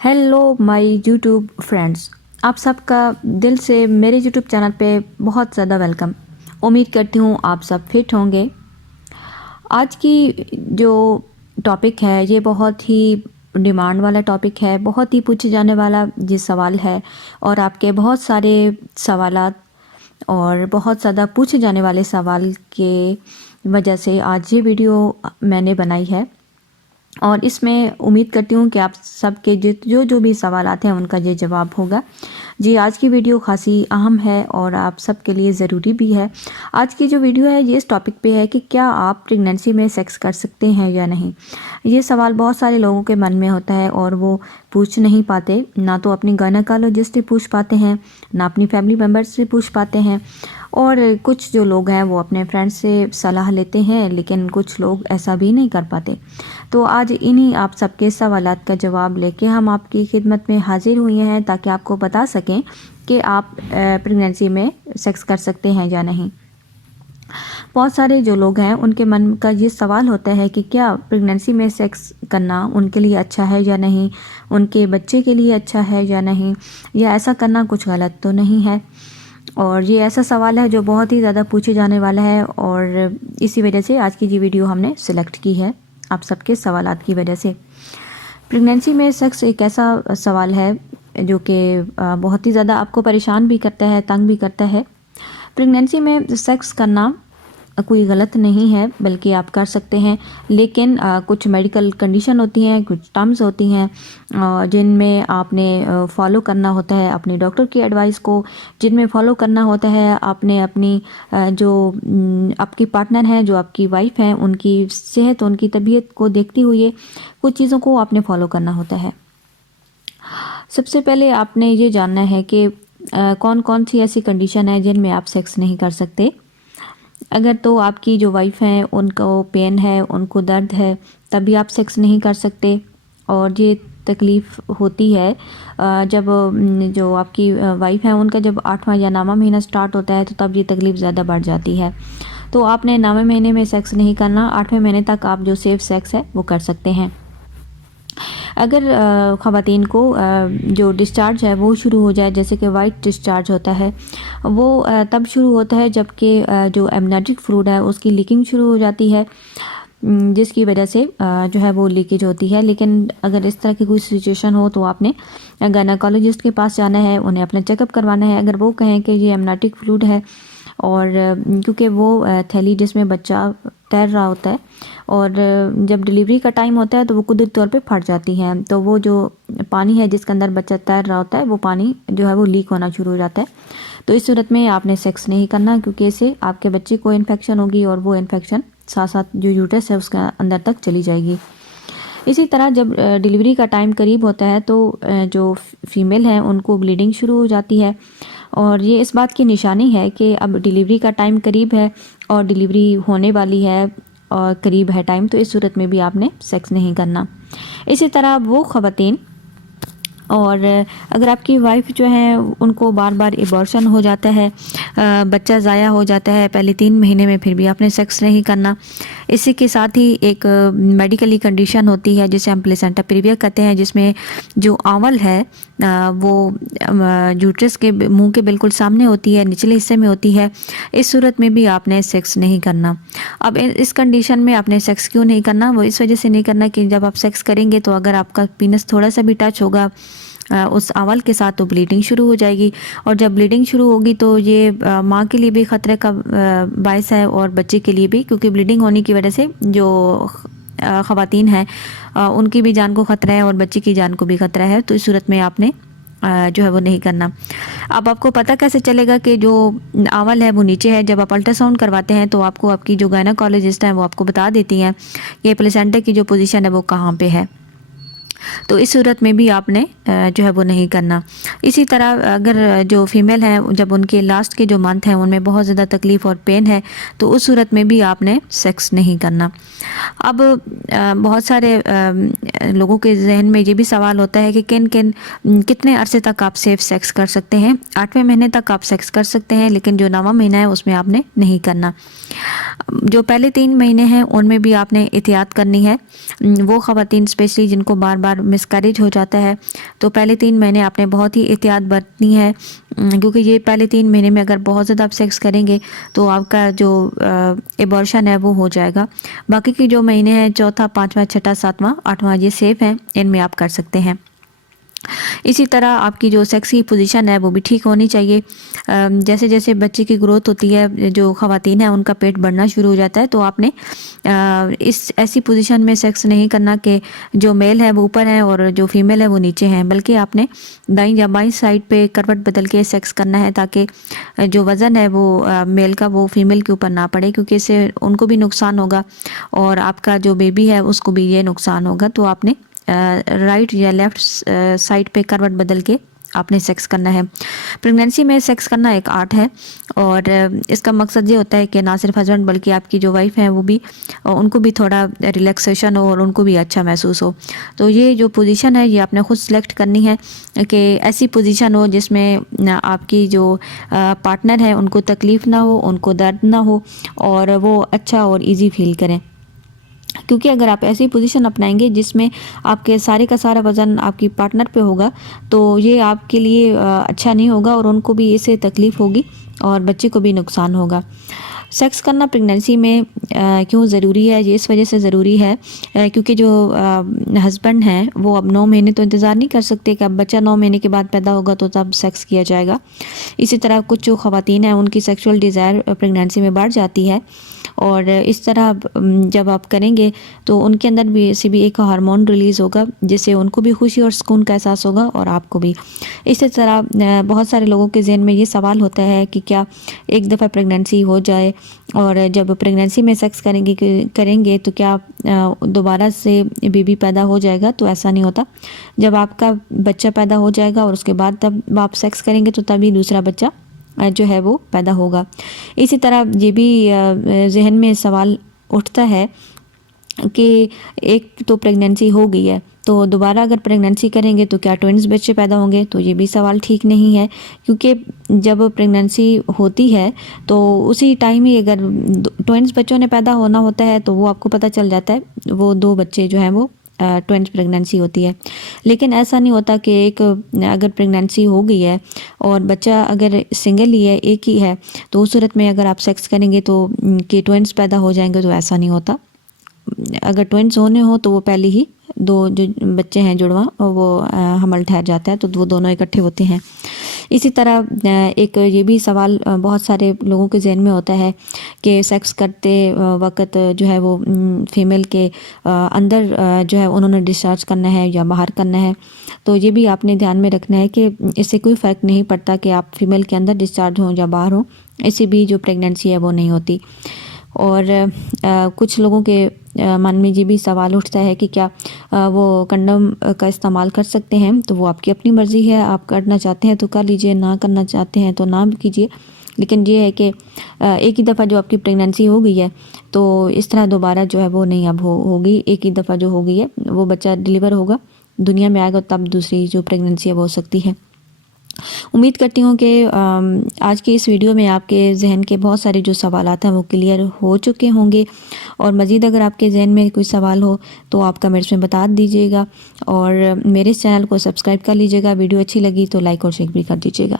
Hello my YouTube friends, आप सबका दिल से मेरे यूट्यूब चैनल पे बहुत ज़्यादा वेलकम। उम्मीद करती हूँ आप सब फिट होंगे। आज की जो टॉपिक है ये बहुत ही डिमांड वाला टॉपिक है, बहुत ही पूछे जाने वाला ये सवाल है और आपके बहुत सारे सवालात और बहुत ज़्यादा पूछे जाने वाले सवाल के वजह से आज ये वीडियो मैंने बनाई है। और इसमें उम्मीद करती हूँ कि आप सबके जो भी सवाल आते हैं उनका ये जवाब होगा। जी, आज की वीडियो खासी अहम है और आप सबके लिए ज़रूरी भी है। आज की जो वीडियो है ये इस टॉपिक पे है कि क्या आप प्रेगनेंसी में सेक्स कर सकते हैं या नहीं। ये सवाल बहुत सारे लोगों के मन में होता है और वो पूछ नहीं पाते, ना तो अपनी गायनेकोलॉजिस्ट से पूछ पाते हैं, ना अपनी फैमिली मेम्बर्स से पूछ पाते हैं। और कुछ जो लोग हैं वो अपने फ्रेंड्स से सलाह लेते हैं, लेकिन कुछ लोग ऐसा भी नहीं कर पाते। तो आज इन्हीं आप सबके सवालात का जवाब लेके हम आपकी खिदमत में हाजिर हुए हैं ताकि आपको बता सकें कि आप प्रेगनेंसी में सेक्स कर सकते हैं या नहीं। बहुत सारे जो लोग हैं उनके मन का ये सवाल होता है कि क्या प्रेगनेंसी में सेक्स करना उनके लिए अच्छा है या नहीं, उनके बच्चे के लिए अच्छा है या नहीं, या ऐसा करना कुछ गलत तो नहीं है। और ये ऐसा सवाल है जो बहुत ही ज़्यादा पूछे जाने वाला है और इसी वजह से आज की ये वीडियो हमने सिलेक्ट की है आप सबके सवालात की वजह से। प्रेगनेंसी में सेक्स एक ऐसा सवाल है जो कि बहुत ही ज़्यादा आपको परेशान भी करता है, तंग भी करता है। प्रेगनेंसी में सेक्स करना कोई गलत नहीं है, बल्कि आप कर सकते हैं, लेकिन कुछ मेडिकल कंडीशन होती हैं, कुछ टर्म्स होती हैं जिनमें आपने फॉलो करना होता है अपने डॉक्टर की एडवाइस को, जिनमें फॉलो करना होता है आपने अपनी जो आपकी पार्टनर हैं, जो आपकी वाइफ हैं, उनकी सेहत, उनकी तबीयत को देखते हुए कुछ चीज़ों को आपने फॉलो करना होता है। सबसे पहले आपने ये जानना है कि कौन कौन सी ऐसी कंडीशन है जिनमें आप सेक्स नहीं कर सकते। अगर तो आपकी जो वाइफ हैं उनको पेन है, उनको दर्द है, तभी आप सेक्स नहीं कर सकते। और ये तकलीफ़ होती है जब जो आपकी वाइफ है उनका जब 8वां या 9वां महीना स्टार्ट होता है तो तब ये तकलीफ़ ज़्यादा बढ़ जाती है। तो आपने 9वें महीने में सेक्स नहीं करना, 8वें महीने तक आप जो सेफ सेक्स है वो कर सकते हैं। अगर ख़वातीन को जो डिस्चार्ज है वो शुरू हो जाए, जैसे कि वाइट डिस्चार्ज होता है, वो तब शुरू होता है जबकि जो एमनाटिक फ्लूइड है उसकी लीकिंग शुरू हो जाती है, जिसकी वजह से जो है वो लीकेज होती है। लेकिन अगर इस तरह की कोई सिचुएशन हो तो आपने गायनेकोलॉजिस्ट के पास जाना है, उन्हें अपना चेकअप करवाना है। अगर वो कहें कि ये एमनाटिक फ्लूइड है, और क्योंकि वो थैली जिसमें बच्चा तैर रहा होता है और जब डिलीवरी का टाइम होता है तो वो कुदरती तौर पे फट जाती हैं, तो वो जो पानी है जिसके अंदर बच्चा तैर रहा होता है वो पानी जो है वो लीक होना शुरू हो जाता है। तो इस सूरत में आपने सेक्स नहीं करना, क्योंकि इससे आपके बच्चे को इन्फेक्शन होगी और वो इन्फेक्शन साथ साथ जो यूट्रस है उसके अंदर तक चली जाएगी। इसी तरह जब डिलीवरी का टाइम करीब होता है तो जो फीमेल हैं उनको ब्लीडिंग शुरू हो जाती है, और ये इस बात की निशानी है कि अब डिलीवरी का टाइम करीब है और डिलीवरी होने वाली है और करीब है टाइम, तो इस सूरत में भी आपने सेक्स नहीं करना। इसी तरह वो ख़वातीन, और अगर आपकी वाइफ जो है उनको बार बार एबॉर्शन हो जाता है, बच्चा ज़ाया हो जाता है पहले 3 महीने में, फिर भी आपने सेक्स नहीं करना। इसी के साथ ही एक मेडिकली कंडीशन होती है जिसे हम प्लेसेंटा प्रीविया कहते हैं, जिसमें जो आंवल है वो यूट्रस के मुंह के बिल्कुल सामने होती है, निचले हिस्से में होती है। इस सूरत में भी आपने सेक्स नहीं करना। अब इस कंडीशन में आपने सेक्स क्यों नहीं करना, वो इस वजह से नहीं करना कि जब आप सेक्स करेंगे तो अगर आपका पीनस थोड़ा सा भी टच होगा उस आंवल के साथ तो ब्लीडिंग शुरू हो जाएगी, और जब ब्लीडिंग शुरू होगी तो ये माँ के लिए भी ख़तरे का बायस है और बच्चे के लिए भी, क्योंकि ब्लीडिंग होने की वजह से जो ख़वातीन हैं उनकी भी जान को ख़तरा है और बच्चे की जान को भी ख़तरा है। तो इस सूरत में आपने जो है वो नहीं करना। अब आपको पता कैसे चलेगा कि जो आंवल है वो नीचे है? जब आप अल्ट्रासाउंड करवाते हैं तो आपको आपकी जो गायनेकोलॉजिस्ट हैं वो आपको बता देती हैं कि प्लेसेंटा की जो पोजीशन है वो कहाँ पे है। तो इस सूरत में भी आपने जो है वो नहीं करना। इसी तरह अगर जो फीमेल हैं जब उनके लास्ट के जो मंथ हैं उनमें बहुत ज़्यादा तकलीफ़ और पेन है, तो उस सूरत में भी आपने सेक्स नहीं करना। अब बहुत सारे लोगों के जहन में ये भी सवाल होता है कि कितने अरसे तक आप सेफ सेक्स कर सकते हैं। 8वें महीने तक आप सेक्स कर सकते हैं, लेकिन जो 9वां महीना है उसमें आपने नहीं करना। जो पहले 3 महीने हैं उनमें भी आपने एहतियात करनी है। वो ख़वातीन स्पेशली जिनको बार बार मिसकैरेज हो जाता है, तो पहले 3 महीने आपने बहुत ही एहतियात बरतनी है, क्योंकि ये पहले 3 महीने में अगर बहुत ज़्यादा आप सेक्स करेंगे तो आपका जो एबॉर्शन है वो हो जाएगा। बाकी के जो महीने हैं, चौथा, पाँचवा, छठा, सातवां, आठवां, ये सेफ़ हैं, इनमें आप कर सकते हैं। इसी तरह आपकी जो सेक्स की पोजीशन है वो भी ठीक होनी चाहिए। जैसे जैसे बच्चे की ग्रोथ होती है, जो ख़वातीन हैं उनका पेट बढ़ना शुरू हो जाता है, तो आपने इस ऐसी पोजीशन में सेक्स नहीं करना कि जो मेल है वो ऊपर है और जो फीमेल है वो नीचे है, बल्कि आपने दाईं या बाईं साइड पे करवट बदल के सेक्स करना है, ताकि जो वज़न है वो मेल का वो फीमेल के ऊपर ना पड़े, क्योंकि इससे उनको भी नुकसान होगा और आपका जो बेबी है उसको भी ये नुकसान होगा। तो आपने राइट या लेफ़्ट साइड पे करवट बदल के आपने सेक्स करना है। प्रेगनेंसी में सेक्स करना एक आर्ट है और इसका मकसद ये होता है कि ना सिर्फ हस्बैंड बल्कि आपकी जो वाइफ है वो भी, उनको भी थोड़ा रिलैक्सेशन हो और उनको भी अच्छा महसूस हो। तो ये जो पोजीशन है ये आपने खुद सेलेक्ट करनी है कि ऐसी पोजीशन हो जिसमें आपकी जो पार्टनर है उनको तकलीफ़ ना हो, उनको दर्द ना हो और वो अच्छा और ईजी फील करें। क्योंकि अगर आप ऐसी पोजीशन अपनाएंगे जिसमें आपके सारे का सारा वज़न आपकी पार्टनर पे होगा, तो ये आपके लिए अच्छा नहीं होगा और उनको भी इससे तकलीफ़ होगी और बच्चे को भी नुकसान होगा। सेक्स करना प्रेगनेंसी में क्यों ज़रूरी है? ये इस वजह से ज़रूरी है क्योंकि जो हस्बैंड हैं वो अब 9 महीने तो इंतज़ार नहीं कर सकते कि अब बच्चा 9 महीने के बाद पैदा होगा तो तब सेक्स किया जाएगा। इसी तरह कुछ जो ख़वातीन हैं उनकी सेक्सुअल डिज़ायर प्रेगनेंसी में बढ़ जाती है और इस तरह जब आप करेंगे तो उनके अंदर भी से भी एक हार्मोन रिलीज़ होगा, जिससे उनको भी खुशी और सुकून का एहसास होगा और आपको भी। इसी तरह बहुत सारे लोगों के ज़हन में ये सवाल होता है कि क्या एक दफ़ा प्रेगनेंसी हो जाए और जब प्रेगनेंसी में सेक्स करेंगे तो क्या दोबारा से बेबी पैदा हो जाएगा? तो ऐसा नहीं होता। जब आपका बच्चा पैदा हो जाएगा और उसके बाद तब आप सेक्स करेंगे तो तभी दूसरा बच्चा जो है वो पैदा होगा। इसी तरह ये भी ज़हन में सवाल उठता है कि एक तो प्रेगनेंसी हो गई है तो दोबारा अगर प्रेगनेंसी करेंगे तो क्या ट्विन्स बच्चे पैदा होंगे? तो ये भी सवाल ठीक नहीं है, क्योंकि जब प्रेगनेंसी होती है तो उसी टाइम ही अगर ट्विन्स बच्चों ने पैदा होना होता है तो वो आपको पता चल जाता है, वो 2 बच्चे जो हैं वो ट्विन्स प्रेगनेंसी होती है। लेकिन ऐसा नहीं होता कि एक अगर प्रेगनेंसी हो गई है और बच्चा अगर सिंगल ही है, एक ही है, तो उस सूरत में अगर आप सेक्स करेंगे तो कि ट्विन्स पैदा हो जाएंगे, तो ऐसा नहीं होता। अगर ट्विन्स होने हो तो वो पहले ही 2 जो बच्चे हैं जुड़वा वो हमल ठहर जाता है, तो वो दोनों इकट्ठे होते हैं। इसी तरह एक ये भी सवाल बहुत सारे लोगों के ज़हन में होता है कि सेक्स करते वक्त जो है वो फीमेल के अंदर जो है उन्होंने डिस्चार्ज करना है या बाहर करना है। तो ये भी आपने ध्यान में रखना है कि इससे कोई फ़र्क नहीं पड़ता कि आप फीमेल के अंदर डिस्चार्ज हों या बाहर हों, इससे भी जो प्रेगनेंसी है वो नहीं होती। और कुछ लोगों के मन में ये भी सवाल उठता है कि क्या वो कंडोम का इस्तेमाल कर सकते हैं? तो वो आपकी अपनी मर्ज़ी है, आप करना चाहते हैं तो कर लीजिए, ना करना चाहते हैं तो ना कीजिए। लेकिन ये है कि एक ही दफ़ा जो आपकी प्रेगनेंसी हो गई है तो इस तरह दोबारा जो है वो नहीं अब होगी। एक ही दफ़ा जो हो गई है वो बच्चा डिलीवर होगा, दुनिया में आएगा, तब दूसरी जो प्रेगनेंसी है वो हो सकती है। उम्मीद करती हूँ कि आज की इस वीडियो में आपके जहन के बहुत सारे जो सवालात हैं वो क्लियर हो चुके होंगे और मज़ीद अगर आपके जहन में कोई सवाल हो तो आप कमेंट्स में बता दीजिएगा और मेरे इस चैनल को सब्सक्राइब कर लीजिएगा। वीडियो अच्छी लगी तो लाइक और शेयर भी कर दीजिएगा।